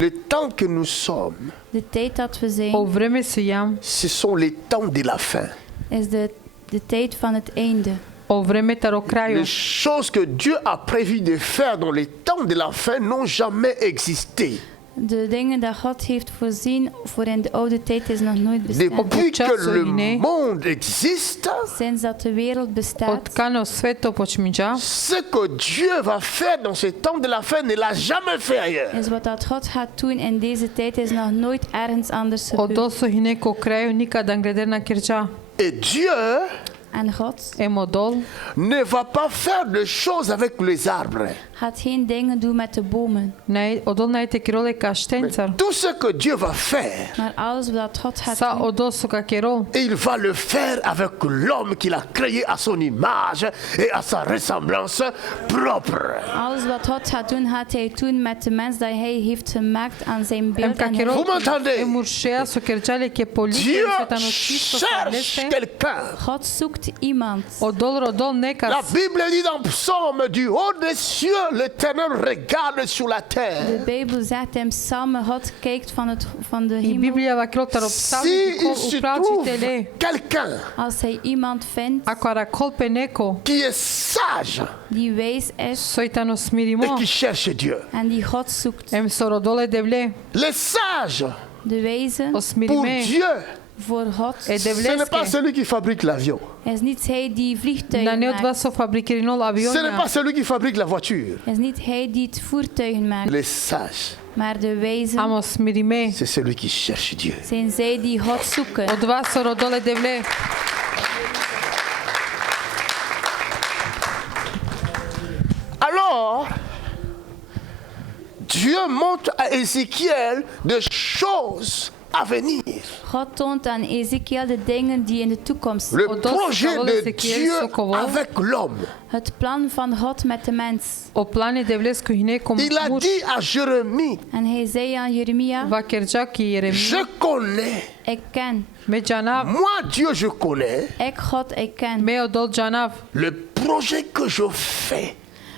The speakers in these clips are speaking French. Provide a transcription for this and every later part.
Le temps que nous sommes, De tijd dat we O zijn, vreme să iam, ce sont les temps de la fin. is de tijd van het einde. o vreme taro kraju. Les choses que Dieu a prévu de faire dans les temps de la fin n'ont jamais existé. De dingen die God heeft voorzien voor in de oude tijd is nog nooit bestaan. Depuis que le monde existe, Sinds dat de wereld bestaat, Od kano sveto počmiđa, ce que Dieu va faire dans ce temps de la fin ne l'a jamais fait ailleurs. is wat dat God gaat doen in deze tijd is nog nooit ergens anders od gebeurd. oso hineko kraju nikada ngredena kirđa. Et Dieu En God Emodol, ne va pas faire de choses avec les arbres. gaat geen dingen doen met de bomen. odol najte kirole ka štencar. Tout ce que Dieu va faire, Maar alles wat God gaat Sa doen, od oso ka kirol. il va le faire avec l'homme qu'il a créé à son image et à sa ressemblance propre. alles wat God gaat hij doen met de mens dat hij heeft gemaakt aan zijn Em beeld. ka En kirol. Vous m'entendez? E murșea so kirđale ke polite Dieu svetanočisto cherche quelqu'un. God zoekt iemand. Odol rodol La nekas. Bible dit dans Psaume, du haut des cieux, l'Éternel regarde sur la De terre. Bijbel zegt hem samen, God kijkt van de I hemel. Biblija va kirol taro Si psalmi il se upravitelje. trouve quelqu'un Als hij iemand vindt Ako ara kol pe neko, qui est sage die wijs is sojtano et smirimo. qui cherche Dieu, en die God zoekt. Em so rodole devle, les sages De wijze o pour smirime. Dieu, voor God E ce n'est pas devleske. celui qui fabrique l'avion. is niet hij die Na vliegtuigen ne od maakt. vas o fabrikirinol Ce n'est avionja. pas celui qui fabrique la voiture. Is niet hij die het voertuigen maakt. Les sages, Maar de wijzen Amo smirime. c'est celui qui cherche Dieu. zijn zij die God zoeken. Od vas o rodole devle. Alors, Dieu montre à Ézéchiel des choses à venir. God toont aan Ezekiel de dingen die in de toekomst. Le Odos projet Pavol de Ézéchiel Dieu Sokovo. avec l'homme. Het plan van God met de mens. O plani devlesku hineko Il a murș. dit à Jérémie, En hij zei aan Jeremia, Va kirđa ki je Jeremia. connais, ik ken. Me janav. moi Dieu je connais, Ik God, ik ken. Me odol janav. le projet que je fais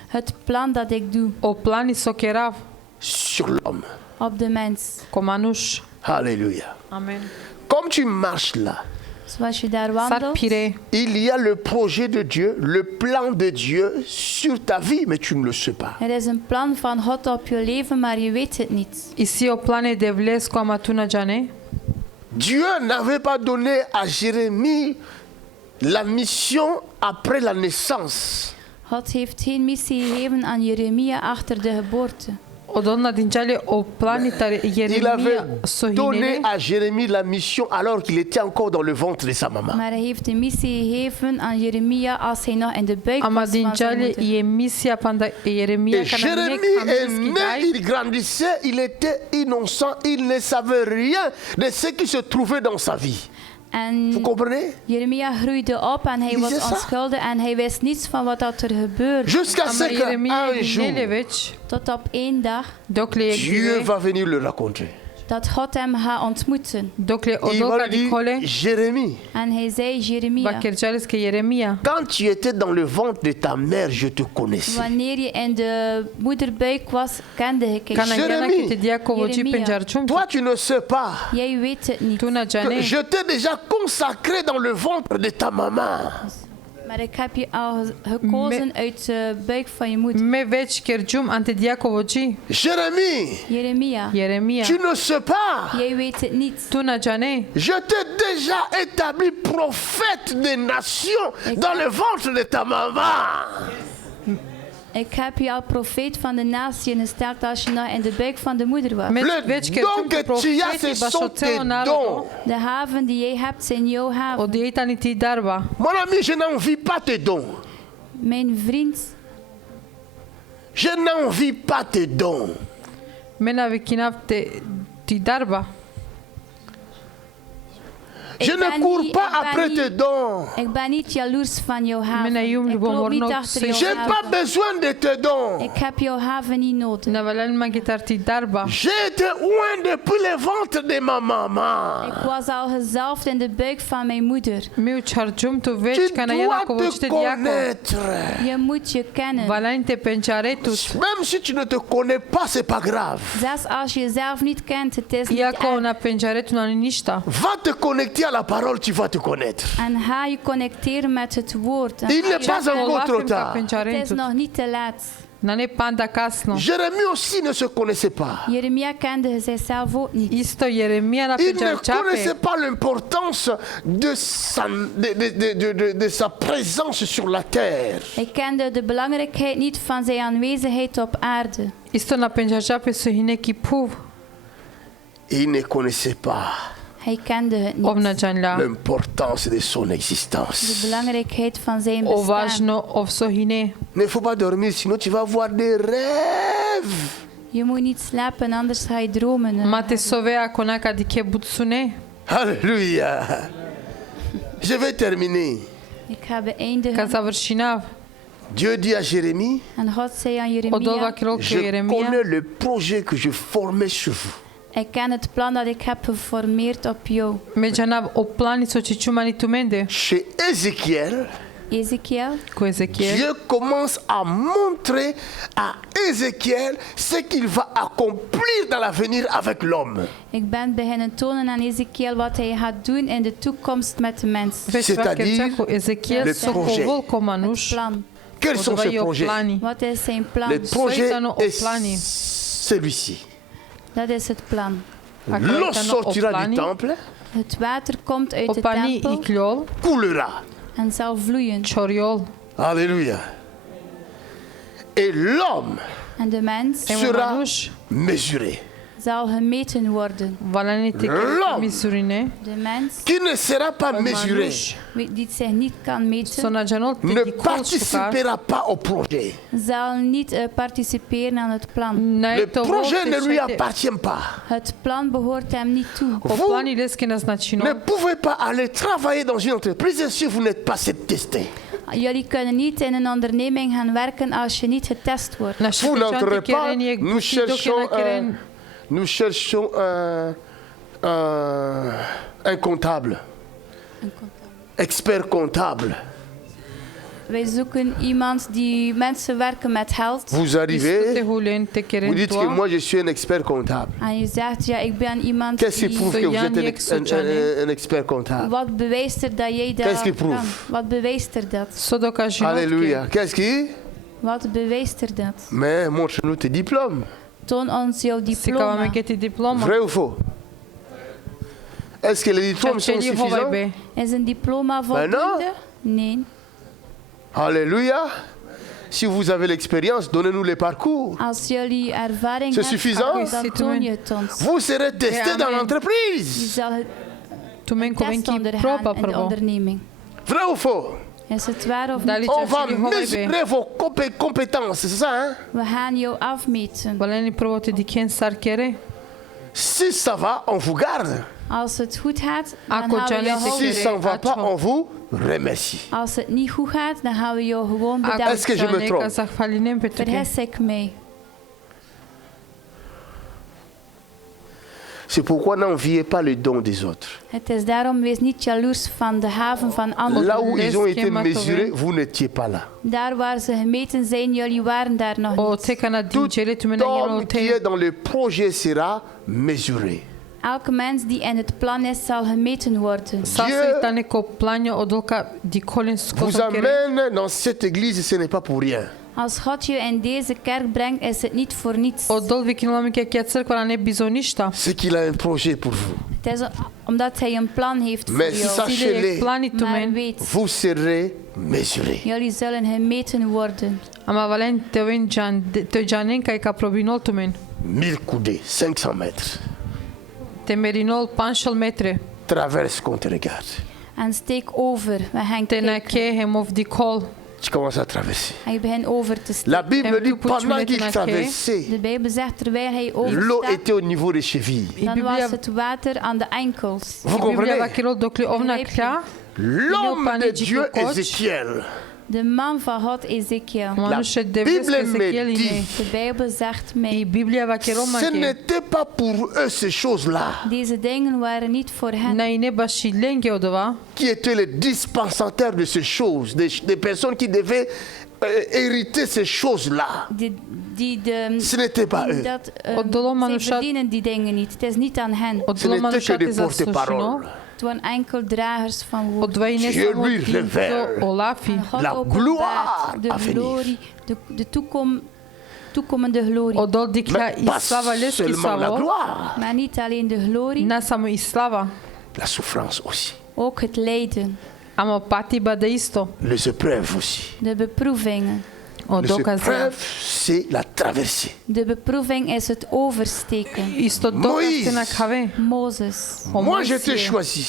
Het plan dat ik doe O plani so kerav. sur l'homme. op de mens. Ko manuș. Alléluia. Amen. Comme tu marches là, Zoals je daar Sar wandelt, pire. il y a le projet de Dieu, le plan de Dieu sur ta vie, mais tu ne le sais pas. er is een plan van God op je leven, maar je weet het niet. Isi o plane devlesku amatuna jane. Dieu n'avait pas donné à Jérémie la mission après la naissance. God heeft geen missie gegeven aan Jeremia achter de geboorte. Odonna dinjale o plani tare Il Jeremia avait so donné hinele. à Jérémie la mission alors qu'il était encore dans le ventre de sa maman. Maar hij heeft de missie gegeven aan Jeremia als hij nog in de buik Ama was van zijn dinjale moeder. e misia panda Jeremia Et kana Jérémie nek est hamski né, dai. il grandissait, il était innocent, il ne savait rien de ce qui se trouvait dans sa vie. En Vous comprenez? Jeremia groeide op en hij Is was het zo? onschuldig en hij wist niets van wat dat er gebeurde. Jusqu'à ce Ama Jeremia qu'un jour, hinele veci. Tot op één dag Dokle Dieu egire. va venir le raconter. dat God hem gaat ontmoeten. Dokle Il va odoka lui dire, dikole. Jérémie, En hij zei, Va Jeremia, kirđales ke Jeremia. quand tu étais dans le ventre de ta mère, je te connaissais. wanneer je in de moederbuik was, kende ik je. Kana Jeremia. yana kite diako voci Jeremia. penjarcium. Toi, tu ne sais pas Jij weet het niet. Tuna que jane. je t'ai déjà consacré dans le ventre de ta maman. Maar ik heb je al gekozen uit de buik van je moeder. Me veci kirđum ante diako voci. Jérémie, Jeremia, Jeremia. tu ne sais pas. jij weet het niet. Tuna jane. Je t'ai déjà établi prophète des nations dans le ventre de ta maman. Ik heb je al profeet van de natie gesteld als je nog in de buik van de moeder was. Me Le veci don kirđum que tu as, profeti ce sont tes bašoteo dons. narodo. De haven die jij hebt zijn jouw haven. Od jeitani ti darba. Mon ami, je n'envie pas tes dons. Mijn vriend, Je n'envie pas tes dons. Mena vikinav te ti darba. Je ne cours pas après tes dons. Ik ben niet jaloers van jouw haven. Mine Ik iumblu loop niet bomornog achter jouw J'ai pas haven. besoin de tes dons. Ik heb jouw haven niet nodig. Na valal magitarti darba. J'ai été loin depuis le ventre de ma maman. Ik was al gezalfd in de buik van mijn moeder. Mi charjum tu Tu veci kana yana dois kovoci te te diaco. connaître. Je moet je kennen. Valal te pencharetut. Même si tu ne te connais pas, c'est pas grave. Zelfs als je jezelf niet kent, het is niet Iako erg. na pencharetu na ništa. Va te connecter à la parole, tu vas te connaître. En ga je connecteren met het woord. Dan Il ga n'est je pas kennen. encore trop Ovakvim ka tard. Het is pencharetut. nog niet te laat. Na ne panda kasno. Jérémie aussi ne se connaissait pas. Jeremia kende zichzelf ook niet. Isto Jeremia na Il ne pencharchape. connaissait pas l'importance de sa présence sur la terre. Hij kende de belangrijkheid niet van zijn aanwezigheid op aarde. Isto na pencharchape so hineki puv. Il ne connaissait pas Hij kende het Ovna niet. janla. l'importance de son De existence. belangrijkheid van zijn O bestaan. važno of so hine. Ne faut pas dormir, sinon tu vas avoir des rêves. Je moet niet slapen, anders ga je dromen. Mate sove ako naka dike butsune. Alléluia. Je vais terminer. Ik ga beëindigen. Ka završinav. Dieu dit à Jérémie, En God zei aan Od ova Jeremia, krok je Jeremia. connais le projet que je formais sur vous. ik ken het plan dat ik heb geformeerd op jou. Međanav o planico će čumani tu mende. Chez Ézéchiel, Ezekiel, Ko Ezekiel. Dieu commence à montrer à Ézéchiel ce qu'il va accomplir dans l'avenir avec l'homme. ik ben beginnen tonen aan Ezekiel wat hij gaat doen in de toekomst met de mens. Već C'est-à-dire svake čako Ezekiel le so projet. povol ko Het manuš. plan. Quels sont ces Odvajo projets? plani. Wat is zijn plan? Le projet Soitano o est plani. celui-ci. Dat is het plan. L'eau sortira du temple, Het water komt uit O de pani i tempel kljol. coulera. en zal vloeien. Čorjol. Alléluia. Et l'homme En de mens Evo sera manuš. mesuré. zal gemeten worden. Valani te L'homme. misurine. De mens Qui ne sera pas O mesuré manuš. die zich niet kan So meten, na džanol te ne di kol šukar. participera pas au projet. zal niet participeren aan het plan. Na Le eto projet vol ne te lui šete. appartient pas. Het plan behoort hem niet toe. O plani leske na značino. Ne pouvez pas aller travailler dans une entreprise si vous n'êtes pas testé. Jullie kunnen niet in een onderneming gaan werken als je niet getest wordt. Na Vous šete n'entrez čante pas, keren je nous guti dok je cherchons, na keren. nous cherchons un comptable, expert comptable. Wij zoeken iemand die mensen werken met geld. Vous Te arrivez, hulen te vous keren dites que toa. moi je suis un expert comptable. En je zegt, ja, ik ben iemand Qu'est-ce qui die... prouve que vous êtes un expert comptable? Wat bewijst er dat jij dat Qu'est-ce qui prouve? kan? Wat bewijst er dat? So dokaži Alléluia. Qu'est-ce qui? Wat bewijst er dat? Mais montre-nous tes diplômes. Toon ons jouw Si kao diploma. me keti diploma. Vrai ou faux? Est-ce que les diplômes sont Čačeli hovaj suffisants? be. Is een diploma non. voldoende? Nee. Alléluia. Si vous avez l'expérience, donnez-nous les parcours. Als jullie ervaring C'est hebben, suffisant? dan toon je het ons. Vous serez testé amen. dans Je l'entreprise. zal het Tu men ko test venki ondergaan proba in de prvo. onderneming. Vrai ou faux? Is het waar of Da li niet? On va čačeli hovaj be. mesurer vos compétences, c'est ça, hein? We gaan jou afmeten. Valeni prvo te diken sar kere. Si ça va, on vous garde. Als het goed gaat, dan Ako gaan we jou Janet houden. Si ça ne va pas, on vous remercie. Als het niet goed gaat, dan gaan we jou gewoon Ako bedanken. Est-ce que je me čane trompe? ka zahvalinem pe tuke. Vergis ik mij. C'est pourquoi n'enviez pas le don des autres. Het is daarom, wees niet jaloers van de haven van anderen. Là où ils ont Laisse été Kematove. mesurés, vous n'étiez pas là. Daar waar ze gemeten zijn, jullie waren daar nog O niet. te kana Tout dinjele tu mena homme yeno qui te. est dans le projet sera mesuré. Elke mens die in het plan is, zal gemeten worden. Sasui ta neko planjo odolka di kolin Vous skotom kere. amène dans cette église, ce n'est pas pour rien. Als God je in deze kerk brengt, is het niet voor niets. Odol vikinula mi kje crkva na ne bizo ništa. C'est qu'il a un projet pour vous. Het is omdat hij een plan heeft voor Mais jou. sachez- Sile Sachez-le. plani tu Maar men. weet, Vous serez mesurés. jullie zullen gemeten worden. Ama valen te ven te janen kai ka probinol tu men. 1000 coudées, 500 mètres. Te merinol 500 metre. Traverse qu'on te regarde. En steek over. We gaan Te na kijken. ke hemov di kol. Tu commences à traverser. En je begint over te steken. La Bible En dit tu peux pendant mettre qu'il un traversait, De Bijbel zegt terwijl hij l'eau overstak, était au niveau des chevilles. И dan was Библија het water aan de enkels. Vous Библија comprenez? вака докли овнакля, L'homme de Dieu Coach. Ézéchiel, De man van God Ezekiel. мануше Bible девеске me Есекијел dit- ине. De Bijbel zegt И mij, Библија вака ce ромаке, n'était pas pour eux ces choses-là deze dingen waren niet voor hen. на ине баш и ленге од ова, qui étaient les dispensateurs de ces choses, des personnes qui devaient hériter ces choses-là. Ce n'était pas eux. Zij verdienen die dingen niet. Het is niet aan hen. од Ce n'était que манушата des заслушано, porte-paroles. Het waren enkel dragers van од woord. два и не Dieu само lui тимто révèle Олафи, En God la openbaart gloire de à venir. glorie, de toekomende glorie. од одикля Mais и pas слава лески seulement la славо, gloire, Maar niet alleen de glorie, не само и слава, la souffrance aussi, ook het lijden, ама пати бада исто, les épreuves aussi. de beproevingen. од Les доказа. épreuves, c'est la traversée. De beproeving is het oversteken. Исто доказ Moïse. се на каве. Mozes, Moi, je t'ai choisi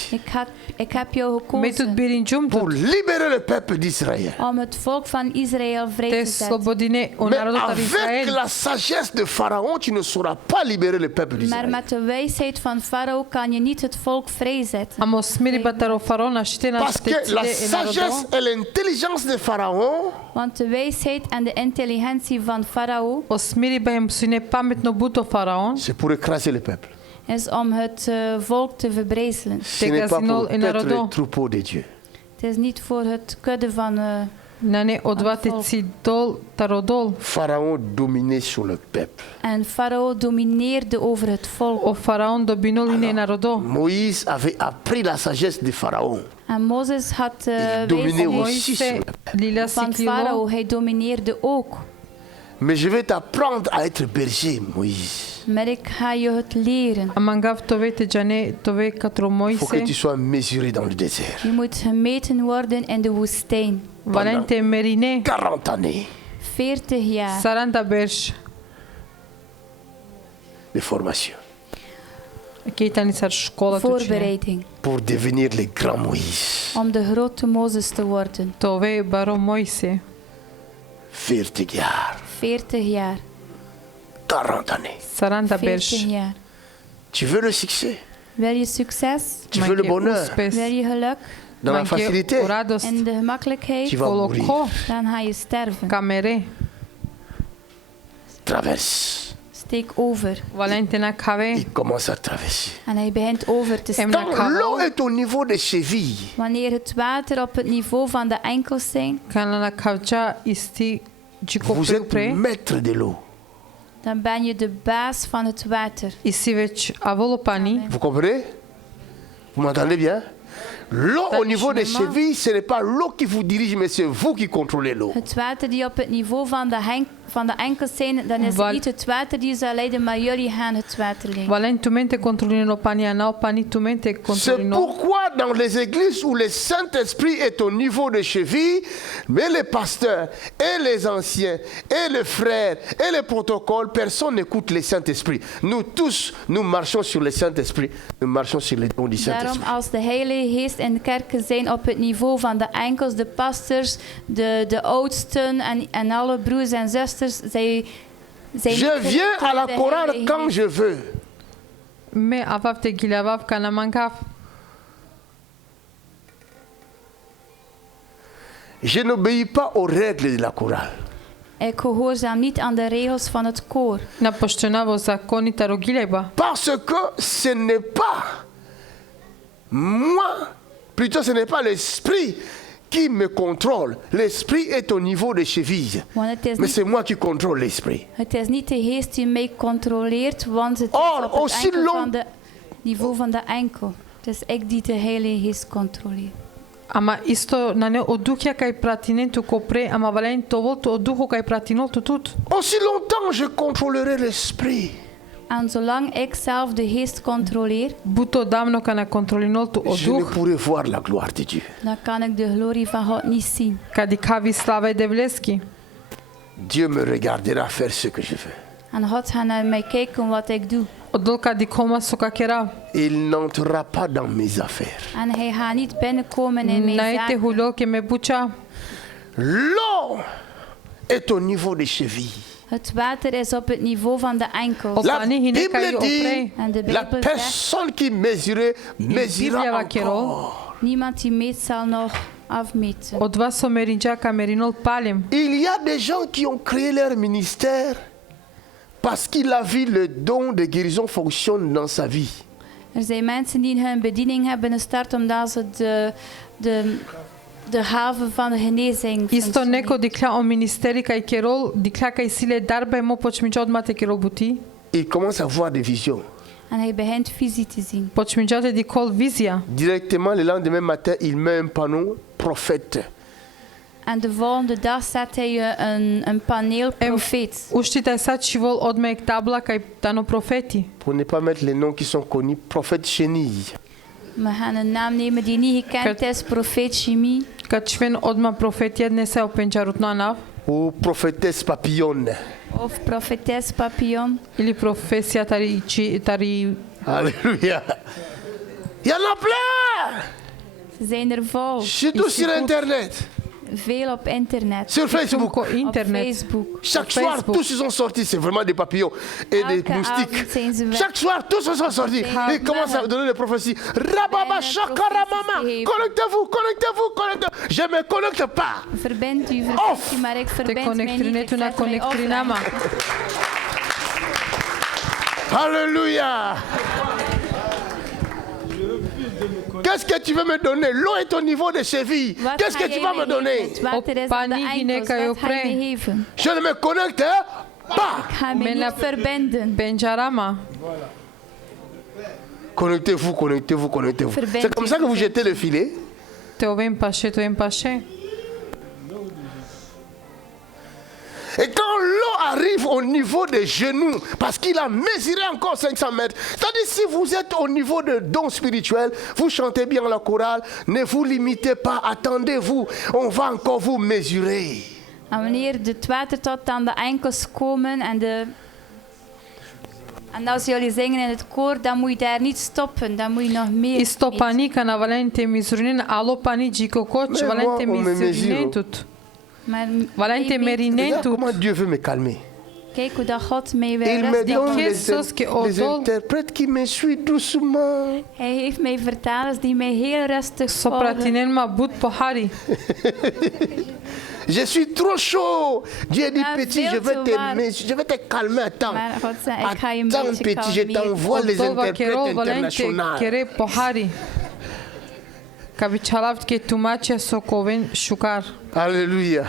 ik heb jou Метод gekozen бирин pour джумтут, libérer le peuple d'Israël. om het volk van Israël vrij те te zetten. слободине о Mais народот на avec Израел. la sagesse de Pharaon, tu ne sauras pas libérer le peuple Maar d'Israël. met de wijsheid van Farao kan je niet het volk vrijzetten. Amo смири батаро фараона ще Parce нашите que la циде е sagesse народо, et l'intelligence de Pharaon Want de wijsheid en de intelligentie van Farao о смири ба им сине паметно буто фараон, c'est pour écraser le peuple. is om het volk te verbrijzelen. Ce n'est pas Gazinol pour et être Narodo. le troupeau de Dieu. Het is niet voor het kudde van... на не од двате цидол тародол, Pharaon dominait sur le peuple. En Farao domineerde over het volk. о фараон добинол и не народо. Moïse avait appris la sagesse de Pharaon. En Mozes had Il de dominait wijsheid aussi sur Мојсе le peuple. лила van сиклило, Farao. Hij domineerde ook. Mais je vais t'apprendre à être berger, Moïse. Maar ik ga je het leren. амангав тове те джане тове катро Il faut que tu Мојсе, sois mesuré dans le désert. Je moet gemeten worden in de woestijn. валенте мерине, 40 années 40 jaar саранда берш, de formation кейтани сар школата учине. voorbereiding. pour devenir le grand Moïse. Om de grote Mozes te worden. Тове баро Мојсе, 40 jaar, 40 jaar. 40 années. саранда 40 берш. jaar. Tu veux le succès? Wil je succes? Tu veux le bonheur? успес, Wil je geluk? Dans la манке facilité? радост, En de gemakkelijkheid? Tu vas mourir. колоко, Dan ga je sterven. камере, Traverse. Steek over. валенте на каве, Il commence à traverser. En hij begint over te steken. Emna- Quand l'eau est au niveau des chevilles, Wanneer het water op het niveau van de enkels zijn, кана на кавча исти джико vous êtes пре, maître de l'eau. dan ben je de baas van het water. и си веќе аволопани, Vous comprenez? Vous m'entendez bien? L'eau au niveau des Cinéma. chevilles, ce n'est pas l'eau qui vous dirige, mais c'est vous qui contrôlez l'eau. Het water die op het niveau van de enkels zijn, dan is het Wal- niet het water die zal leiden, maar jullie gaan het water leiden. вален тументе контролино пани, а нао пани тументе C'est контролино. pourquoi dans les églises où le Saint-Esprit est au niveau des chevilles, mais les pasteurs et les anciens et les frères et les protocoles, personne n'écoute le Saint-Esprit. Nous tous, nous marchons sur le Saint-Esprit. Nous marchons sur les dons du Daarom Saint-Esprit. als de Heilige Geest in de kerken zijn op het niveau van de enkels, de pastors, de oudsten en alle broers en zusters, zij zijn Je niet viens gericht à la op de chorale Heilige quand Geest. je veux. ме авав те гилавав кана мангав. Je n'obéis pas aux règles de la chorale. Ik gehoorzaam niet aan de regels van het koor. На поштенаво законите рогилеба. Parce que ce n'est pas moi, plutôt ce n'est pas l'esprit qui me contrôle. L'esprit est au niveau des chevilles. Want het is, Mais niet, c'est moi qui contrôle l'esprit. het is niet de geest die mij controleert, want het is Or, op het aussi enkel long- van de niveau van de enkel. Het is ik die de Heilige Geest controleer. Ама исто на не од духја кај пратиненту ко пре, ама вален товолто од духо кај пратинолто тут. Aussi longtemps je contrôlerai l'esprit. En zolang ik zelf de geest controleer, Буто давно кана контролинолто од Je ne дух, pourrai voir la gloire de Dieu. dan kan ik de glorie van God niet zien. кади кави слава и девлески. Dieu me regardera faire ce que je veux. En God gaat naar mij kijken wat ik doe. Од дол кади кома со какера. Il n'entrera pas dans mes affaires. En hij gaat niet binnenkomen in mijn Наете zaken. хуло ке ме буча. L'eau est au niveau des chevilles. Het water is op het niveau van de enkels. Op La pani hine Bible kai dit, En de la Bijbel zegt, personne qui mesurait, Biblia mesurera va chero. encore. niemand die meet zal nog afmeten. Od vas so merinja ka merinol palem. Il y a des gens qui ont créé leur ministère parce qu'il a vu le don de guérison fonctionne dans sa vie. Er zijn mensen die hun bediening hebben gestart omdat ze de haven van de genezing Isto neko dikla o ministeri kai kerol, dikla kai sile darbe mo počminjot mate kerol buti. Il commence à voir des visions. En hij begint visie te zien. Počminjate dikol vizia. Directement, le lendemain matin, il met un panneau prophète. En de volgende dag zet hij een paneel profeet. Uštite sad šivol odmek tabla kai dano profeti. Pour ne pas mettre les noms qui sont connus, prophète chenille. We gaan een naam nemen die niet gekend is, profeet Chimie. Kad čven odma profeti jedne se openčarut na nav. Ou prophétesse papillon. Of profetes Papillon. Ili profesija tari Alléluia. Il y en a plein. Ze zijn er vol. Surtout Ici, sur goed. Internet. Veel op internet. Sur Facebook. ko Op internet. Facebook. Chaque soir, Facebook. tous ils sont sortis. C'est vraiment des papillons et des Elke moustiques. avond zijn ze weg. Chaque soir, tous ils sont sortis. Ah, Ils commencent à donner des prophéties. Rababa, Bijna shakaramama. prophéties. Connectez-vous, connectez-vous, connectez-vous. Je me connecte pas. Verbind u, Of. maar ik Te verbind mij connectri niet. Ik netu na zet mij connectri offline. nama. Alléluia. Qu'est-ce que tu veux me donner? L'eau est au niveau des chevilles. Wat Qu'est-ce ga que tu jij vas me mij donner? geven? Het water is aan de Pani enkels. hineka Wat ga je opre. me geven? Je ne me connecte pas. Ik ga me Mena- niet verbinden. Benjarama. Connectez-vous, connectez-vous, connectez-vous. Verbind C'est comme u, ça que vous verbind. jetez le filet. Te ovem paše, te ovem paše. Et quand l'eau arrive au niveau des genoux, parce qu'il a mesuré encore 500 mètres, c'est-à-dire si vous êtes au niveau de dons spirituels, vous chantez bien la chorale, ne vous limitez pas, attendez-vous, on va encore vous mesurer. En wanneer het water tot aan de enkels komen en als jullie zingen in het koor, dan moet je daar niet stoppen. Dan moet je nog meer. Isto meten. pani kana valente mizurinen alo pani jiko koch Mais valente moi, on me mizurinen mesure. tut. Maar Valente hij weet- merinen Regarde tut. comment Dieu veut me calmer. Kijk hoe dat God mij wil Il me rusten. donne Christos qui les odol. interprètes qui me suivent doucement. Hij heeft mij vertalers die mij heel rustig volgen. Sopratinen ma but pohari. Je suis trop chaud. Dieu dit, Ah, petit, veel te je vais te calmer. Attends. Maar God zei, ik ga je een Attends, beetje petit, je kalmeren. t'envoie les Odol va interprètes kerol valente internationaux. kere pohari. Kavichalavt ke tumache sokoven shukar. Alléluia.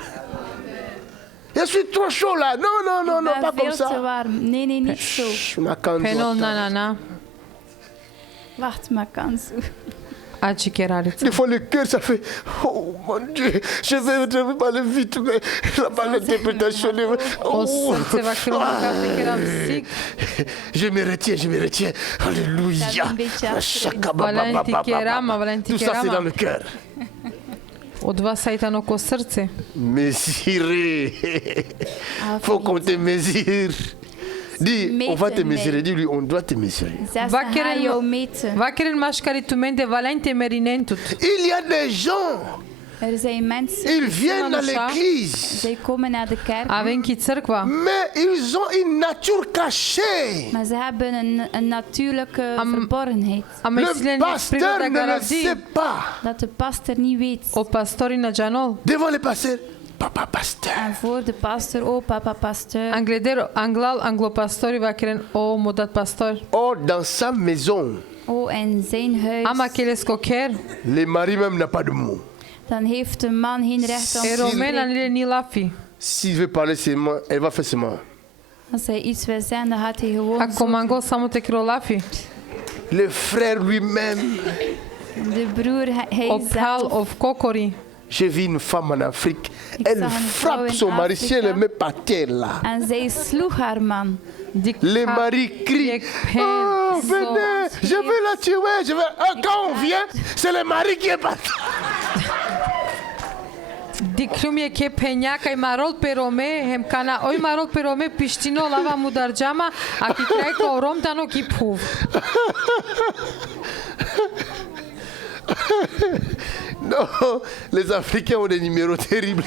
Je suis trop chaud là. Non, non, non, non, Ik pas ben comme veel te ça. warm. Nee, nee, niet zo. Chut, ma canne Penol doit nanana. Wacht, maar kan zo. Aci keralit. Des fois, le cœur, ça fait oh mon Dieu, je vais parler vite, mais la malinterprétation. O Oh. srce va kerol karte keram sik. Je me retiens, je me retiens. Alléluia. Ça donne des chats. Valenti kerama, valenti Tout ça, c'est dans kerama. le cœur. Od vas saitano ko srce. Mesurer. Faut qu'on te mesure. Dis, on va te mesurer. Dis-lui, on doit te mesurer. Zes Wat ga keren- jou meten. Vakerin mashkari tumende valente merinen tut. Il y a des gens, Er zijn mensen, ils viennent à Manocha. l'église, zij komen naar de kerk, Avenki crkva. mais ils ont une nature cachée. maar ze hebben een natuurlijke verborgenheid. A Le mesileni pasteur priroda ne le garavdi. sait pas. Dat de pastor niet weet. O pastori na janol. Devant le pasteur, papa pasteur. En voor de pastor, oh papa pastor. Angleder anglal anglopastori vakerin o modat pastor. Or, dans sa maison, Oh, in zijn huis. Ama keles koker. le mari même n'a pas de mot. Dan heeft de man geen recht om E te romena spreken. nile ni lafi. S'il veut parler seulement, elle va faire seulement. Als hij iets wil zeggen, dan gaat hij gewoon A zo. komango samo te kro lafi. Le frère lui-même. De broer, hij O pral zelf. of kokori. J'ai vu une femme en Afrique. Ik Elle zag een frappe vrouw in son mari. Si elle Afrika. le met par terre là. En zij sloeg haar man. Dik Les maris crient. Oh, venez, je vais la tuer. Je vais... Ah, quand on vient, c'est le mari qui est parti. Diklumje ke penja kaj marol perome hem kana oj marol perome pishtino lava mudarjama a ki kraj ko rom tano ki phuv. Non, les Africains ont des numéros terribles.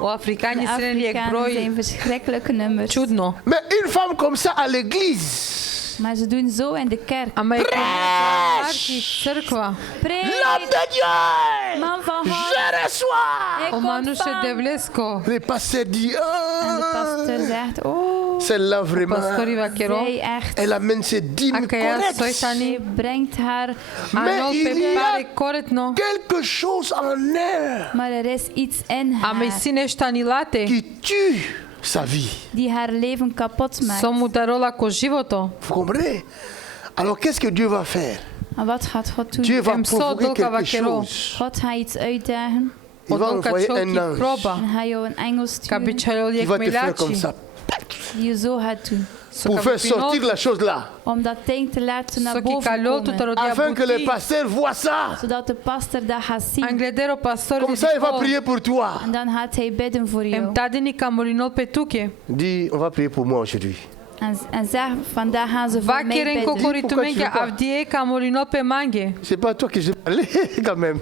O africani De sunt e Afrikanen broj zijn verschrikkelijke nummers. čudno. Mais une femme comme ça à l'église. Maar ze doen zo in de kerk. Ама е парки църква. L'homme de Dieu, Man van God. je reçois. Ik O мануше ontvang. девлеско. Le pasteur dit, En de pastor zegt, oh, celle-là vraiment, Пасторивα керо. zij echt. elle amène ses dîmes Ака ја correctes. сојтани. Zij brengt haar, Анол il пе y a- пари коретно. Quelque chose en elle maar er is iets in Ама и haar си нешта ни лате. qui tue sa vie. die haar leven kapot maakt. Со му дарола ко живото. Vous comprenez? Alors qu'est-ce que Dieu va faire? En wat gaat God doen? Dieu va Hem zo provoquer dolka quelque vaquero. chose. God gaat iets uitdagen Il va Одолка envoyer чолки un ange проба. en gaat jou een engel Ка sturen би чајол qui јек va te faire comme мелячи. ça die je zo gaat doen. Со pour ка faire би sortir пинол. la chose là. Om dat ding te laten naar Со ки boven калоту komen. тародија Afin que les бути. pasteurs voient ça. Zodat de pastor dat gaat zien. Англедеро пастор Comme ça, il va prier pour toi. En dan gaat hij bidden voor Ем jou. тадини ка молинол петуке. Dis, on va prier pour moi aujourd'hui. En zeg, vandaag gaan ze voor mij Вакерен bidden. кокори Pourquoi tu туменке veux pas? авдие ка молинол пе манге. C'est pas toi que je parlais quand même.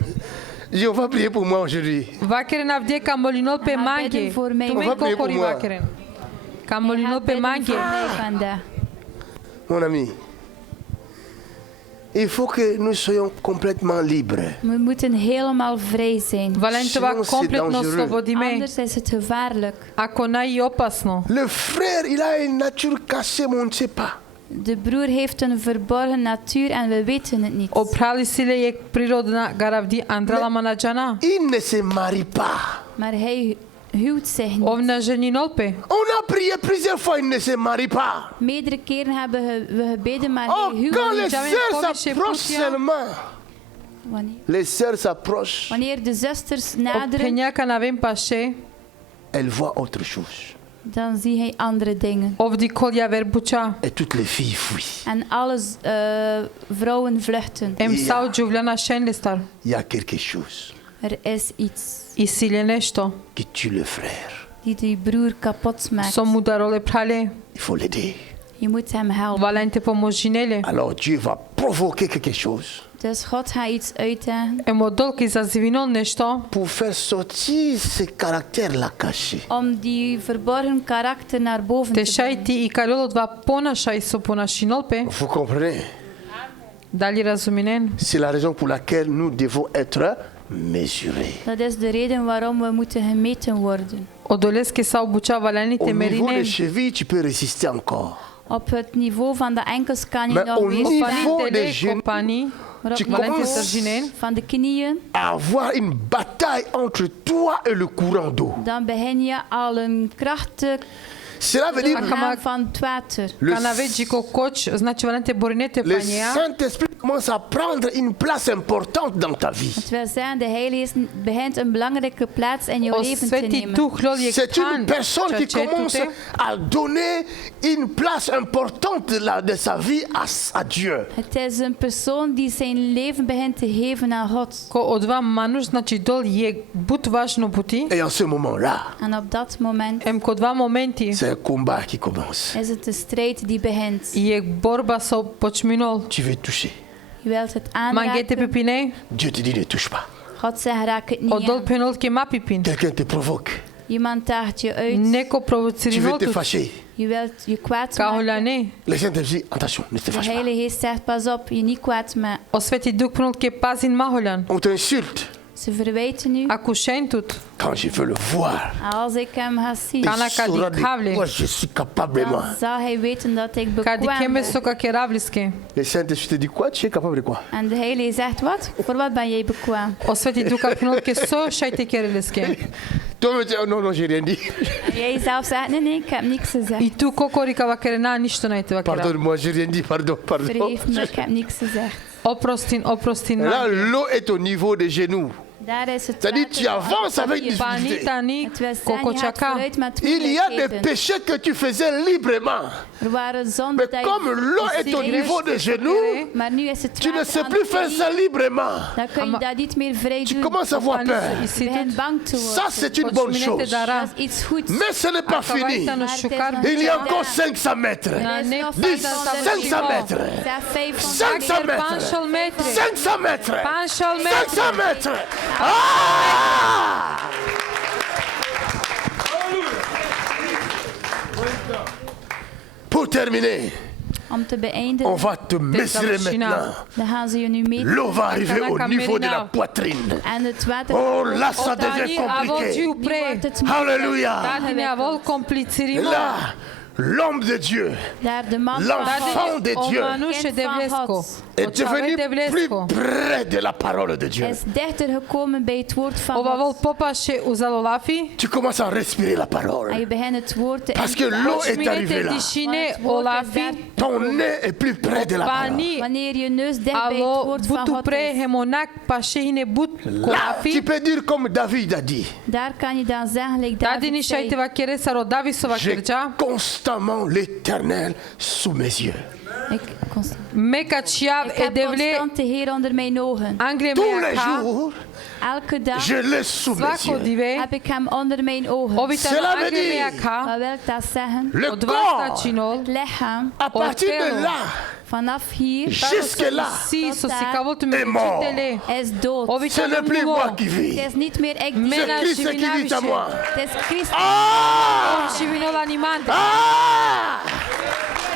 Je dis, on va prier pour moi aujourd'hui. Вакерен авдие ка молинол пе Hij gaat манге. bidden voor mij. Тумен On va prier кокори pour moi. вакерен. Ка Hij молинол gaat пе bidden манге. voor mij vandaag. Mon ami, il faut que nous soyons complètement libres. We moeten helemaal vrij zijn. Валентова Sinon, c'est комплетно dangereux. слободиме. Anders is het gevaarlijk. Ако не и опасно. Le frère, il a une nature cachée, mais on ne sait pas. De broer heeft een verborgen natuur en we weten het niet. Опрали силе јек природна гаравди андрала манаджана. Il ne se marie pas. Maar hij huwt zich niet. Овна женинолпе. On a prié plusieurs fois, il ne se marie pas. Meerdere keren hebben we gebeden, maar Oh, hij huwt quand niet. les jamais sœurs commis chez s'approchent Poutia. seulement, Wanneer? les sœurs s'approchent, Wanneer de zusters naderen, Опењака навен паше. elles voient autre chose. dan zie hij andere dingen. Овди кол ја вербуча. Et toutes les filles fuient. En alle vrouwen vluchten. Ем Ja. сау джувляна шенлестар. Il y a quelque chose Er is iets И силе нешто. qui tue le frère. die die broer kapot maakt. Со му дароле прале. Il faut l'aider. Je moet hem helpen. Валенте поможинеле. Alors Dieu va provoquer quelque chose Dus God gaat iets uitdagen Ем одолки зазивинол нешто. pour faire sortir ce caractère-là caché. om die verborgen karakter naar boven Те te brengen. шајти и калолот ва понашај со понашинолпе. Vous comprenez? Дали разуминен? C'est la raison pour laquelle nous devons être mesurés. Dat is de reden waarom we moeten gemeten worden. Одолеске са обуча валените Au niveau меринен. des chevilles, tu peux résister encore. Op het niveau van de enkels kan je Maar nog au weerstaan. niveau- Опани des деле genoux, компани. Maar op tu het niveau commences- commences van de knieën, à avoir une bataille entre toi et le courant d'eau. dan begin je al een krachtig Cela veut dire gaan van het water. le, Кана веќе ко коч, значи валенте боринете le пања. Saint-Esprit commence à prendre une place importante dans ta vie. Het wil zeggen, de Heilige Geest begint een belangrijke plaats in jouw О leven te свети nemen. дух лол је C'est une кан. personne qui commence à donner une place importante de sa vie à Dieu. Het is een persoon die zijn leven begint te geven aan God. Ко одва мануш, значи дол је бут важно бути. Et en ce moment-là, En op dat moment Ем ко два моменти. c'est un combat qui commence. is het de strijd die begint. Је борба со почминол. Tu veux toucher. Je wilt het Мангете aanraken. пипине. Dieu te dit ne touche pas. God zegt, raak het niet Одол aan. пенол ке ма пипин. Quelqu'un te provoque. Iemand daagt je uit. Неко Tu провоциринол veux te тут. fâcher. Je wilt je kwaad Ка maken. холяне. Le Saint-Esprit dit attention, ne te De fâche pas. Heilige Geest zegt, pas op, je niet kwaad maken. О свети дух пенол ке пазин ма холян. On t'insulte. Ze verwijten u. Ако шен тут. Quand je veux le voir, Als ik hem ga zien, il Kana saura kadi de kavle. quoi je suis capable moi. dan zal hij weten dat ik Кади bekwaam кеме ben. со ка ке равлиске. Le Saint-Esprit te dit quoi? Tu es capable de quoi? En de Heilige zegt, wat? Voor wat ben jij bekwaam? О свети дух пенол ке со шајте ке релиске. Toi, tu dis, oh non, non, j'ai rien dit. En jij zelf zegt, nee, nee, ik heb niks gezegd. И ту кокори ка вакерена ништо најте вакера. Pardonne-moi, j'ai rien dit, pardon, pardon. Vergeef me, ik heb niks gezegd. Опростин, опростин. Là, l'eau est au niveau des genoux. Daar is het C'est-à-dire, tu water avances avec papier. difficulté. Panitani, Het wil zeggen, je gaat kokochaka. vooruit met Il y a des moeilijkheden. péchés que tu faisais librement. Er waren zonden Mais dat je comme l'eau est au niveau des genoux, maar nu is het tu ne water sais aan plus de faire knie. ça librement. Dan kun je dat niet meer vrij Tu doen. commences à avoir peur. Je begint bang te Ça, worden. c'est une bonne chose. Dat is iets goeds. Mais ce n'est pas fini. Akawaita no shukar. Il y a encore 500 mètres. Er is nog 10, 500 500 mètres. Ja, 500 500 mètres. Panshol metre. 500 mètres. Panshol metre. 500 mètres. Ah! Pour terminer, Om te on beëindigen, va te mesurer maintenant. dan gaan ze je nu meten. L'eau va arriver au niveau de la poitrine. En het water Oh, là, ça devient Otani avol compliqué. jiu nu pre. wordt het Alléluia. Dadine avol complicirimo. Là, l'homme de Dieu Daar de man van L'enfant God de Dieu O manușe Kind de van vlesco. God. est O devenu de plus vlesco. près de la parole de Dieu. is dichter gekomen bij het woord van O avol God. popaše uzalo lafi. Tu commences à respirer la En parole. je begint het woord te Parce que inplassen. l'eau est Minete arrivée là. dișine o lafi. Ton nez est plus près de la parole. Pani Wanneer je neus dicht bij het alo woord van butu God pre is, hemonak pașehine but ko Là, tu lafi. peux dire comme David a dit. daar kan je dan zeggen, like Dadini David zei, šaite va keresa ro Davisova J'ai kerja. constamment l'Éternel sous mes yeux. Meka ciav ik e heb devle constant de Heer onder mijn ogen. angle Tous les mea ka. jours, Elke dag je l'ai sous mes Svako yeux. dive. heb ik hem onder mijn ogen. Ovitano Cela veut angle mea dire- ka. Wat wil dat zeggen? Le Od dva corps, stačinol. Het lichaam, à partir de Ortelo. là, vanaf hier, jusque là, Si so si kavol tu me Est mort. citele. is dood. ce Ovitano n'est plus moi mulo. qui vis. Het is niet meer ik die Men- C'est Christ qui vit à moi. Het is Christus. Ah! Și vino la nimante. Ah!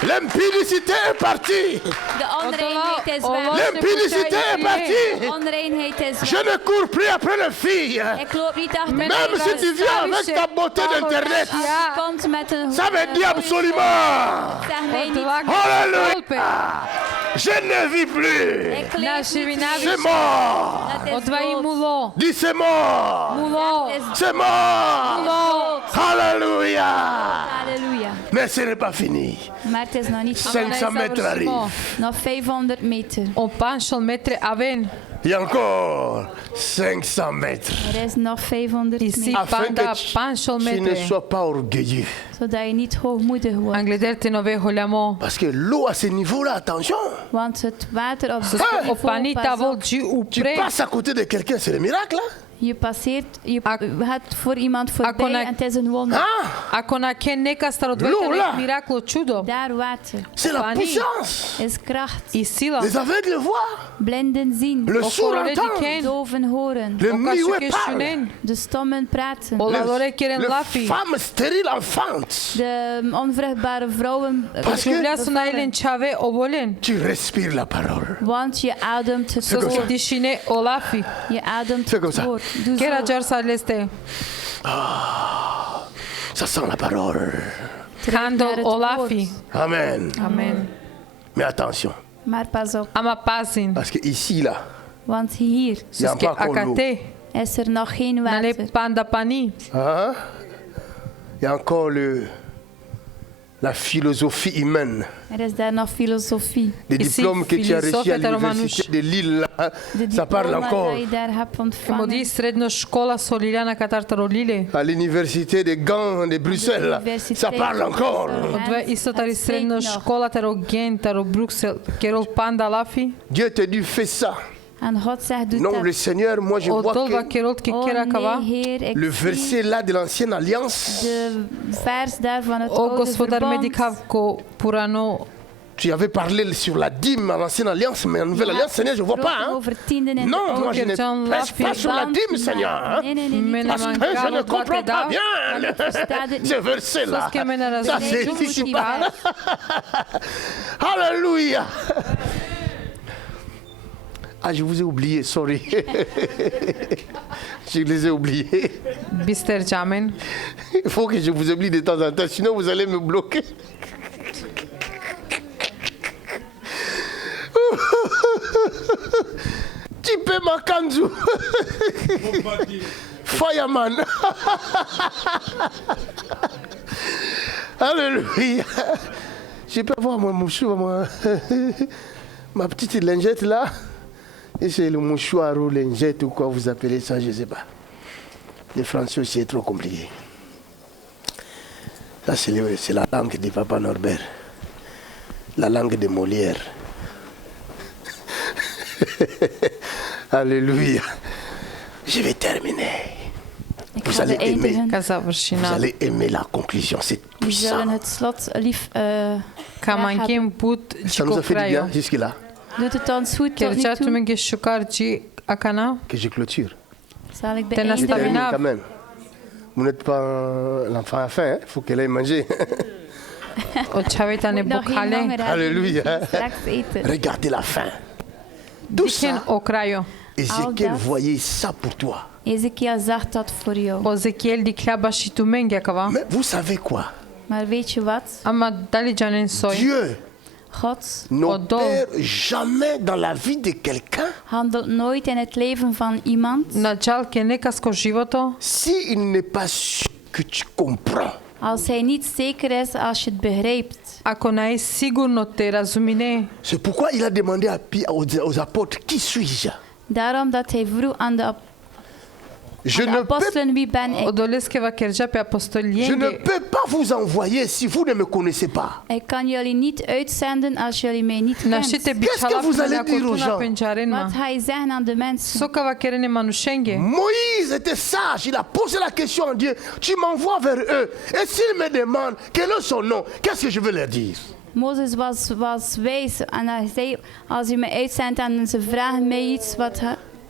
L'impudicité est partie. De onreinheid is O weg. loše L'impudicité est pušaj partie. De onreinheid is Je weg. ne cours plus après les filles. Ik loop niet achter Même Même meisjes. si tu viens avec ta beauté d'Internet, Als je komt met een ça me dit absolument. zeg mij niet. Alléluia. Je ne vis plus. Ik leef Naši niet vinavi- meer. C'est mort. Dat is Odvaji dood. mulo. Dis c'est mort. Mulo. Dat is C'est mort. dood. Alléluia. Halleluja. Mais ce n'est pas fini. Maar het is nog niet 500 mètres arrivent. nog 500 meter. O panšol metre aven. Il y a encore 500 mètres. Er is nog 500 I si meter. Afin panda que panšol tu ne metre. sois pas orgueilleux. Zodat je niet hoogmoedig wordt. Anglederte nove holjamo. Parce que l'eau à ce niveau-là, attention. Want het water op O niveau, panita pas vol op. ji Tu upre. passes à côté de quelqu'un, c'est le miracle. Hein? Je passeert, je Ak- gaat voor iemand voorbij Akona- en het is een wonder. Hein? Ako na ken neka starodvojka Lula. miraclo čudo. Daar water C'est la Pani. puissance. is kracht. I sila. Les aveugles voient, Blinden zien, le sourd Okolo entend, ken. doven horen, le muet Okashuke parle, shunen. de stommen praten, O la lore keren les lafi. femmes stériles enfantent. de onvruchtbare vrouwen Parce que- Življa su na ilen čave ovolen. Tu respires la parole. want je ademt het C'est comme woord. ça. Dišine o lafi. Je ademt C'est comme het ça. woord. Doe Kera zo. jar sa leste. Ça sent la parole. Kando naar het o woord. lafi. Amen. Amen. Mais attention, Maar pas op, Ama pazin. parce que ici, là, want hier il n'y a Suske pas encore l'eau. akate. is er nog geen Na le water. panda pani. Hein? Il y a encore la philosophie humaine. Er is daar nog filosofie. Les Ici, diplômes que tu as reçus à philosophie l'université de Lille, là, De ça parle diploma encore. dat je daar hebt ontvangen. Modi sredno škola Soliljana Katartarolile. À l'université de Gand, de Bruxelles, là, ça parle encore. Odve isto tari sredno škola taro Gent, taro Bruxelles. Kerol panda lafi. Dieu te dit, fais ça. En God zegt, doe Non, le dat. Seigneur, moi je O vois dolva que kerol ki Oh kera kava. nee, Heer, ik le zie verset là de l'ancienne alliance, de vers daar van het O oude gospodar verbond. medikavko purano. tu avais parlé sur la dîme à l'ancienne alliance, mais en nouvelle alliance, Seigneur, je ne vois pas. Gesproken Hein? over tienden in de Non, oude moi je ne John prêche pas Laffy. sur la verbond, dîme, Seigneur. maar- Hein? Nee, nee, nee, niet Men Parce over que je ne Galo, comprends pas Guateda. bien verstaat het ce niet. verset-là. Soske mena Ça, razumiju c'est Goed, ici. die vers. Alléluia. Ah, je vous ai oublié, sorry. Je les ai oubliés. Bister Jamen. Il faut que je vous oublie de temps en temps, sinon vous allez me bloquer. Tipe Makanzu. Fireman. Alléluia. Je peux avoir mon mouchou, ma petite lingette là. Et c'est le mouchoir ou lingette ou quoi vous appelez ça, je ne sais pas. Les français aussi, c'est trop compliqué. Ça, c'est la langue de Papa Norbert. La langue de Molière. Alléluia. Je vais terminer. Ik Vous ga allez aimer. beëindigen. Ca završi Vous na allez aimer la conclusion, c'est We zullen puissant. het slot lief Kama graag hebben. încheiem put Ça nous a fait du bien Gikopraio. jusque-là. Doet het ons goed tot nu Kerčatu toe? menge šukarči akana. Que je clôture. Zal ik Ten Je Termine. termine beëindigen? quand même. Vous n'êtes pas l'enfant à faim, il faut qu'elle aille manger. O chaveta ne Moet nog geen bokale. honger hebben. Alléluia. Je moet straks eten. Regardez la fin. Tout Diken ça, okrajo. Ézéchiel Aldas. voyait ça pour toi. Ezekiel zag dat voor jou. Ozekiel di kleaba și tu menge kava. Mais vous savez quoi? Maar weet je wat? Ama dali janen soi. Dieu God n'opère jamais dans la vie de quelqu'un handelt nooit in het leven van iemand Na čal ke nekasko životo. s'il n'est pas sûr que tu comprends. als hij niet zeker is als je het begrijpt. Ako na je sigurno te razumine. C'est pourquoi il a demandé aux apôtres, qui suis-je? Daarom dat hij vroeg aan de Je ne peux apostelen, wie ben ik? Odoleskeva kerja pe Je ne apostolienge. peux pas vous envoyer si vous ne me connaissez pas. Ik kan jullie niet uitzenden als jullie mij niet Na kent. shite Qu'est-ce que vous allez dire aux gens? penjaren ma. Wat ga je zeggen aan de mensen? Soka va kerene manushenge. Moïse était sage, il a posé la question à Dieu, tu m'envoies vers eux, et s'ils me demandent quel est son nom, qu'est-ce que je vais leur dire? Mozes was wijs en hij zei, als u mij uitzendt en ze vragen mij iets,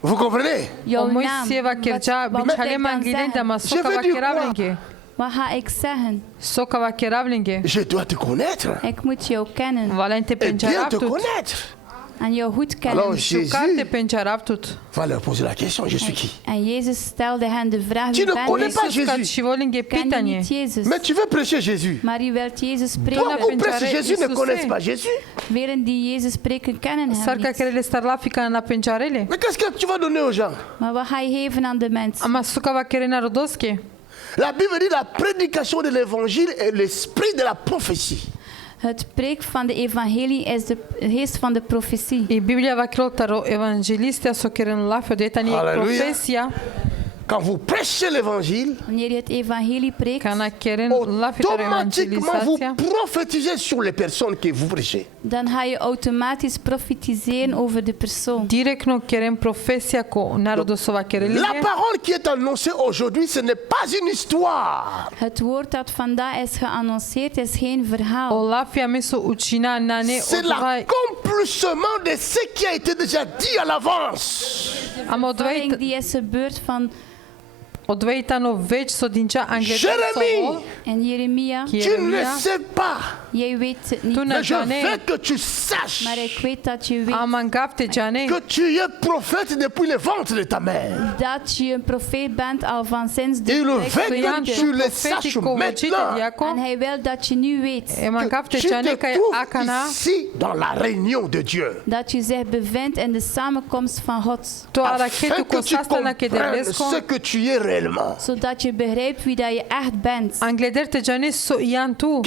Vous comprenez? jouw O naam, Moisie va kerja wat moet bichale ik dan mangilenda zeggen? ma soka Je va veux dire keravlenge. Wat ga ik zeggen? Soka va keravlenge. Je dois te connaître, Ik moet jou kennen Valente et bien te penjaravtut. connaître. en jou goed kennen. Alors Shukarte Jésus penjaravtut. va leur poser la question, je suis qui? En Jezus stelde hen de vraag, Tu wie ne ben connais ik? pas Iisus kat Jésus, shivolinge Ken je pitanje. niet Jezus? mais tu veux prêcher Jésus. Maar je wilt Jezus Beaucoup spreken. prêchent Jésus ne connaissent pas Jésus. Velen die Jezus spreken kennen hem Sarka niet. kerele starlafika na penjarele. Mais qu'est-ce que tu vas donner aux gens? Maar wat ga je geven aan de mensen? Ama suka va kerena rodoske. La Bible dit la prédication de l'évangile est l'esprit de la prophétie. Het preek van de evangelie is de geest van de profetie. I Biblia va krotaro evangelistia so keren lafio de tani Halleluja. profesia. Quand vous prêchez l'évangile, Wanneer je het evangelie preekt, Kana keren lafio automatiquement vous evangelisatia. prophétisez sur les personnes que vous prêchez. dan ga je automatisch profetiseren over de persoon. Direktno keren profesia ko narodo so va La kerelinge. parole qui est annoncée aujourd'hui, ce n'est pas une histoire. Het woord dat vandaag is geannonceerd is geen verhaal. O lafia meso uchina nane C'est odva. l'accomplissement de ce qui a été déjà dit à l'avance. Am Vervulling odveit die is gebeurd van odveitano već so dinja anglezo. Jérémie, in Jeremia. tu ne Jeremia. sais pas, Jij weet het niet, Tu mais je Jane. veux que tu saches maar ik weet dat je weet Amangafte jane. que tu es prophète depuis le ventre de ta mère. dat je een profeet bent al van sinds de Il veut buik que van je tu moeder. le saches maintenant. En hij wil dat je nu weet Emangafte Tu jane te kai trouves akana. ici dans la réunion de Dieu. dat je zich bevindt in de samenkomst van God. To Afin araketu que ko tu sasta na comprennes kederlesko. ce que tu es réellement. Zodat je begrijpt wie dat je echt bent. Anglederte jane so ian tu.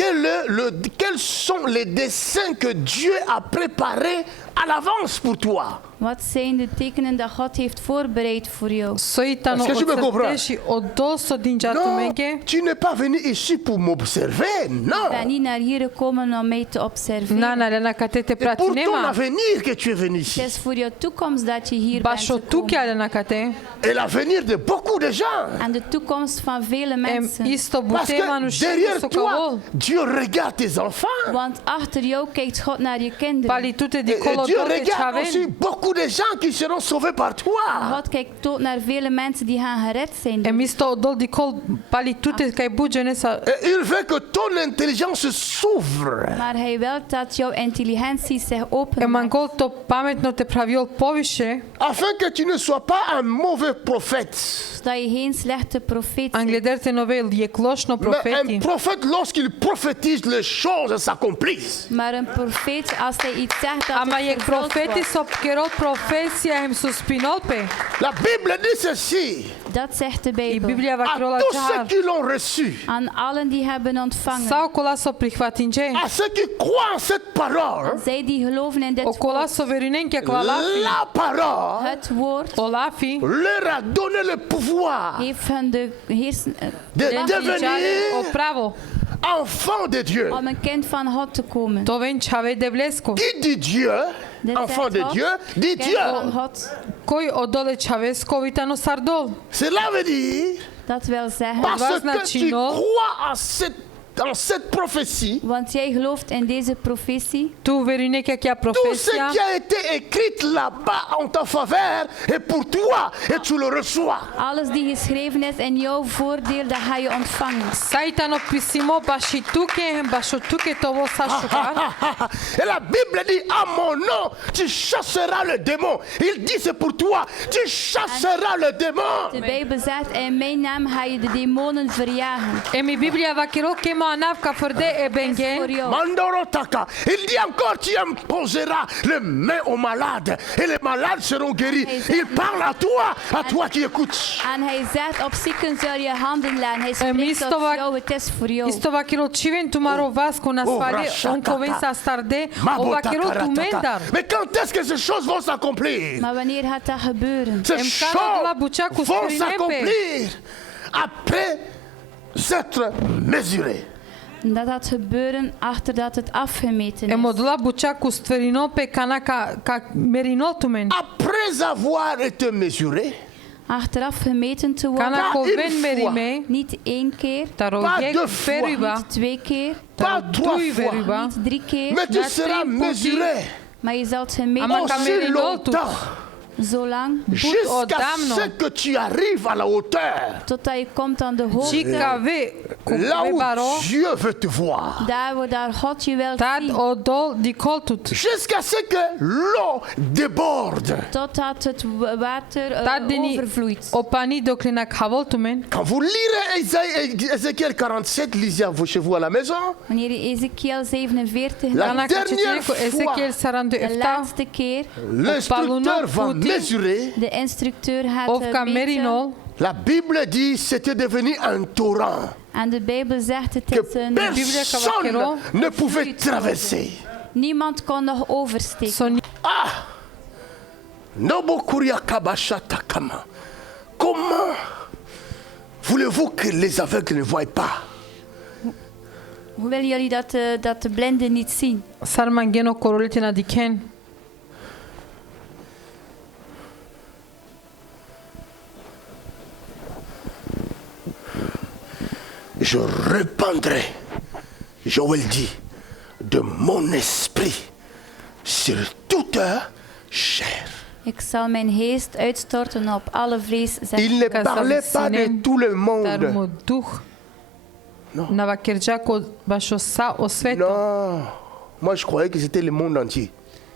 Quels sont les desseins que Dieu a préparés à l'avance pour toi? Wat zijn de tekenen dat God heeft voorbereid voor jou? Soitano Est-ce que tu me comprends? otsarteshi odoso dinja tu Non, menge. tu n'es pas venu ici pour m'observer, Ik ben non. niet naar hier gekomen om mij te observeren. Nana lena katete C'est pour ton pratinema. avenir que tu es venu Het ici. is voor jouw toekomst dat je hier bent Basho tuki gekomen. lena kate. Et l'avenir de beaucoup de gens. En de toekomst van vele Em mensen. isto Parce butema que nu derrière so toi, kavol. Dieu regarde tes enfants. Want achter jou kijkt God naar je kinderen. Pali tute di Et kolo Dieu tote regarde aussi chaven. beaucoup de gens qui seront sauvés par toi. God kijkt ook naar vele mensen die gaan gered zijn. Em isto odol di kol pali tute kai bujene sa. Et il veut que ton intelligence s'ouvre. Maar hij wil dat jouw intelligentie zich Em openmaakt. angol to pametno te praviol poviše. Afin que tu ne sois pas un mauvais prophète. Zodat je geen slechte profeet bent. Anglederte novel je klošno Mais un profeti. prophète, lorsqu'il prophétise, les choses s'accomplissent. Maar een profeet, als hij iets zegt, dat Ama het je je vervuld profetis wordt. op kerot profesia hem suspinolpe. La Bible dit ceci Dat zegt de I Bijbel. Biblija va à krola tous ceux čahar. qui l'ont reçu, Aan allen die hebben ontvangen. Sa okola so prihvatinđe. à ceux qui croient en cette parole. Zij die geloven in dit Okola woord. so verinenke kvalafi. La parole Het woord Olafi. leur a donné le pouvoir heeft hun de de O devenir pravo. enfants de Dieu. om een kind van God te komen. To ven čave de blesko. Qui dit Dieu, Dit enfant zegt de God, Dieu, dit kind van Dieu. God. Koji odole čavesko vitano sardol. Cela veut dire, Dat wil zeggen, parce Vas que znači tu no. crois en cette prophétie, want jij gelooft in deze profetie. Tu verineke kja tout ce profesija. qui a été écrit là-bas en ta faveur est pour toi et tu le reçois. Alles die geschreven is in jouw voordeel, dat ga je ontvangen. Saitano pisimo bashi tuke hem basho tuke tovo sa shukar. Et la Bible dit, à mon nom, tu chasseras le démon. Il dit, c'est pour toi, tu chasseras le démon. De Bijbel zegt, in mijn naam ga je de demonen verjagen. Emi Biblia va kero kema anavka forde e Voor bengen. jou. Mandorotaka. Il dit encore, tu imposeras les mains aux malades et les malades seront guéris. Il parle à toi qui écoutes. En hij zegt, op zieken zul je handen leggen. Hij spreekt isto tot va- jou, het is voor jou. Isto va kero chiven tumaro vasco na svale rashakaka. on koven sa starde. O va kero tu mendar. Mais quand est-ce que ces choses vont s'accomplir? Maar wanneer gaat dat gebeuren? Ces Emkana de la choses buceacu vont sferinepe. s'accomplir après s'être mesuré. Dat gaat gebeuren achter dat het afgemeten E is. modula buceacu stverino pe cana ca merinotumen. Après avoir été mesuré, Achteraf gemeten te worden. Cana Pas coven une merime. Niet 1 keer, Pas Tarogek deux fois. feruba. niet 2 keer, pas 3 Tui fois, veruba. niet 3 keer. mais tu La seras trimputi. mesuré Maar je zult Ama gemeten ca aussi merinotu. longtemps zolang jusqu'à damno. ce que tu arrives à la hauteur, totdat je komt aan de hoogte. Chica ve cu là où baro. Dieu veut te voir. Daar God je wil Tad zien. odol di coltut. Jusqu'à ce que l'eau déborde. Totdat het water Tad dini overvloeit. opani doclina cavoltumen. Quand vous lirez Ézéchiel 47, lisez chez vous à la maison. Wanneer je Ezekiel 47 La Cana dernière cacetneco Ezekiel sarandu de efta. laatste keer, L'instructeur va Putin. mesurer. de instructeur gaat Ofka meten. merinol. La Bible dit c'était devenu un torrent En de Bijbel zegt het que is een... personne ne pouvait traverser. Niemand kon nog oversteken. Son Nobokuria kabasha takama. Comment voulez-vous que les aveugles ne voient pas? Hoe willen jullie dat de blinden niet zien? sarman geno koroletina diken. Je répandrai, Joël dit, de mon esprit sur toute chair. Ik zal mijn geest uitstorten op alle vlees. zegt Il ne Ca parlait să pas de ținem tout le Dar monde. mo duh. No. Na va kerja ko bașo sa o sveto. Non, moi je croyais que c'était le monde entier.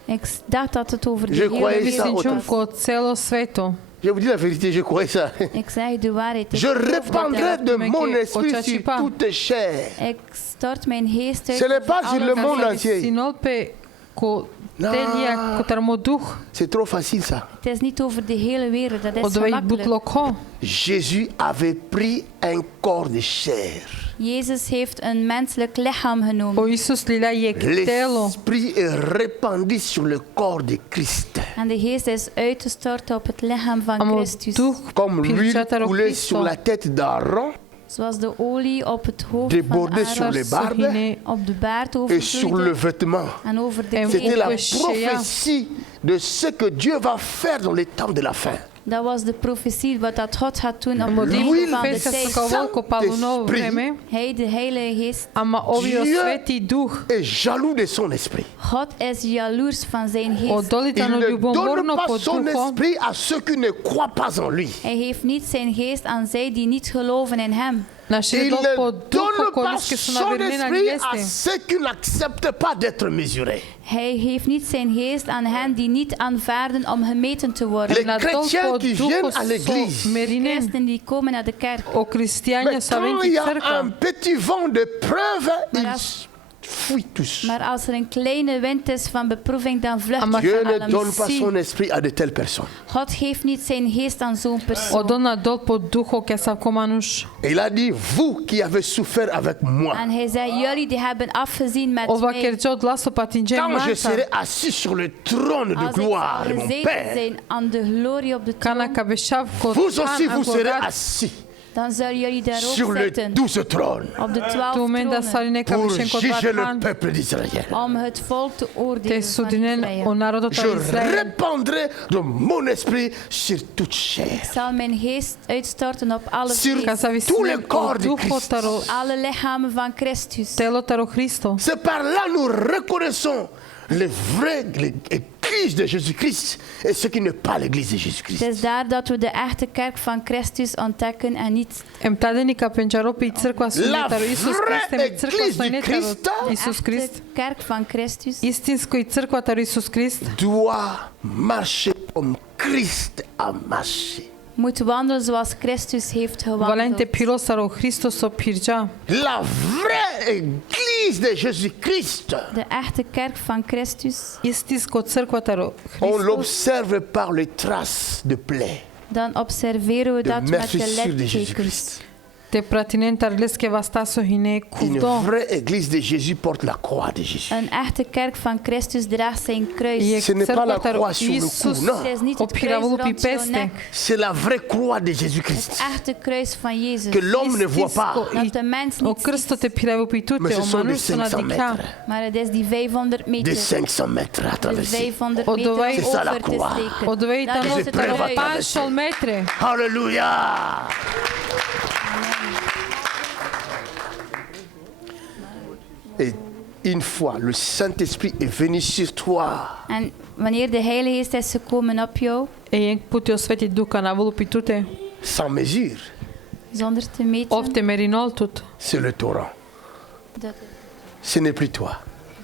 Ik dacht dat het over de Je hele croyais ça wereld Mislim autant. čum was. ko celo sveto. Je vous dis la vérité, je croyais ça. Ik zeg de waarheid. Ik Je geloof répandrai dat. de Mais mon que- esprit Ochachi sur pas. toute chair. Ik stort mijn geest uit Ce n'est over pas sur alle le vlees. monde entier. Sinol pe ko No. telia ko tar mo duh. C'est trop facile ça. Het is niet over de hele wereld, dat O is dovei gemakkelijk. butloko. Jésus avait pris un corps de chair. Jezus heeft een menselijk lichaam O genomen. Isus lila yektelo. L'esprit est répandu sur le corps de Christ. En de geest is uitgestort op het lichaam van Amo Christus. duh Comme l'huile pilchataro coulait Christo. sur la tête d'Aaron Zoals de olie op het hoofd van débordait sur Aaron, les barbes Sohine op de baard et sur le overvloeide vêtement. en over de En C'était la kleding. prophétie de ce que Dieu va faire dans les temps de la fin. Dat was de profetie wat dat God gaat doen op Mo het di einde van de fesa tijd. sa kavol ko paluno vreme. Hij, de Heilige Geest, Ama ovio Dieu sveti duh. est jaloux de son esprit. God is jaloers van zijn O geest. Il dolitano ne ljubomorno donne po pas son duho. esprit à ceux qui ne croient pas en lui. Hij heeft niet zijn geest aan zij die niet geloven in hem. Naše Il dol ne po duho donne pas koliske su na son vermina esprit à njeste. ceux qui n'acceptent pas d'être mesurés. Hij heeft niet zijn geest aan hen die niet aanvaarden om gemeten te worden. Les Na dol chrétiens po qui duho viennent à l'église. so merinen. Christen die komen naar de kerk. O cristianja Mais sa quand il venki y a crkva. un petit vent de preuve, Maar ils als fuient tous. Maar als er een kleine wind is van beproeving, dan vlucht Ama Dieu je ne donne allemaal. pas son esprit à de telles personnes. God geeft niet zijn geest aan zo'n O persoon. dona dol po duho ke sa komanush. Et il a dit, vous qui avez souffert avec moi, En hij zei, jullie die hebben afgezien met Ova mij. kerjo glaso patinje quand je mata. serai assis sur le trône de Als ik gloire de zal mon gezeten Père, zijn aan de glorie op de Kana troon, ka beshav ko vous aussi vous serez angorat. assis dan zullen jullie daar sur ook le zitten. 12 trône Op de 12 Tu menda tronen. sarine ka pour beshen ko juger le vatran. peuple d'Israël. Om het volk te Te oordelen van sudinen o Israël. narodot Je al Israel. répandrai de mon esprit sur toute chair. Ik zal mijn geest uitstorten op alle Sur vlees. Ka sa tous les visne corps o de duho Christ. taro Alle lichamen van Christus. telo taro Hristo. C'est par là nous reconnaissons l'église de Jésus-Christ et ce qui n'est pas l'église de Jésus-Christ. Het is daar dat we de echte kerk van Christus ontdekken en niet Em tadeni ka penjaro pe crkva su La netaro Isus vraie Kriste mi crkva église su du netaro Christ. Isus de Krist. echte kerk van Christus. Istinsko i crkva taro Isus Krist. Doit marcher comme Christ a marché. Moet wandelen zoals Christus heeft Valente gewandeld. piros taro Hristos o pirja. La vraie église de Jésus-Christ, De echte kerk van Christus. Istinsko crkva taro on Hristos. l'observe par les traces de plaies, Dan observeren we de dat met de meurtrissures de littekens. Jésus-Christ. Te pratinen tarleske vastaso hine Une kuldo. vraie église de Jésus porte la croix de Jésus. Een echte kerk van Christus draagt zijn kruis. Je Ce n'est pas la crkva taro croix sur le Isus cou, non. Het is niet o het kruis piravulu rond je pipeste. nek. C'est la vraie croix de Het Jésus-Christ echte kruis van Jezus. que l'homme ne voit pas, Dat de mens O niet Cristo ziet. te piravu pitute mais ce o sont les manush să 500 nadica. mètres. Maar het is die 500 Des meter. 500 mètres à De traverser. 500 O meter om dovai- C'est ça la over te croix. steken. O dovei Dat tano is Je het prévois kruis. pas. 500 metre. Alléluia. Et une fois le Saint-Esprit est venu sur toi, En wanneer de Heilige Geest is gekomen op jou, E jen puti o Sveti Duh ka navulu pitute. sans mesure, zonder te meten, Ofte merinoltut. c'est le torrent. dat- Ce n'est plus toi.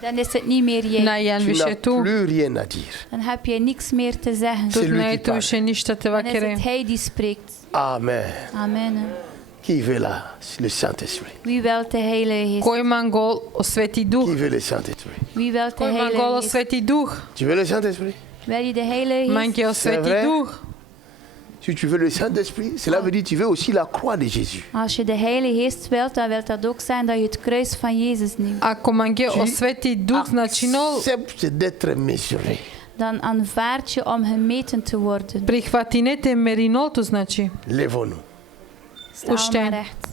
dan is het niet meer Na jij. jan Tu više n'as tu. plus rien à dire. Dan heb je niks meer te zeggen. C'est Tu lui ne qui ai tu parle. više ništa te va Dan is het kere. Hij die spreekt. Amen. Amen. Qui veut là le Saint-Esprit? Wie wil de Heilige Geest? Ko ima gol o Sveti Qui Duh? veut le Saint-Esprit? Wie wil de Ko ima gol Heilige o Geest? Sveti Duh? Tu veux le Saint-Esprit? Wil je de Heilige Geest? Manche o Sveti vrai? Duh? Si tu veux le Saint-Esprit, cela veut dire que tu veux aussi la croix de Jésus. Als je de Heilige Geest wilt, dan wil dat ook zijn dat je het kruis van Jezus neemt. Ako manche o Sveti Duh znači nol Accepte d'être mesuré. Dan aanvaard je om gemeten te worden. prihvatinete merinoltu znači. Lève-nous. Sta Ušten. maar recht.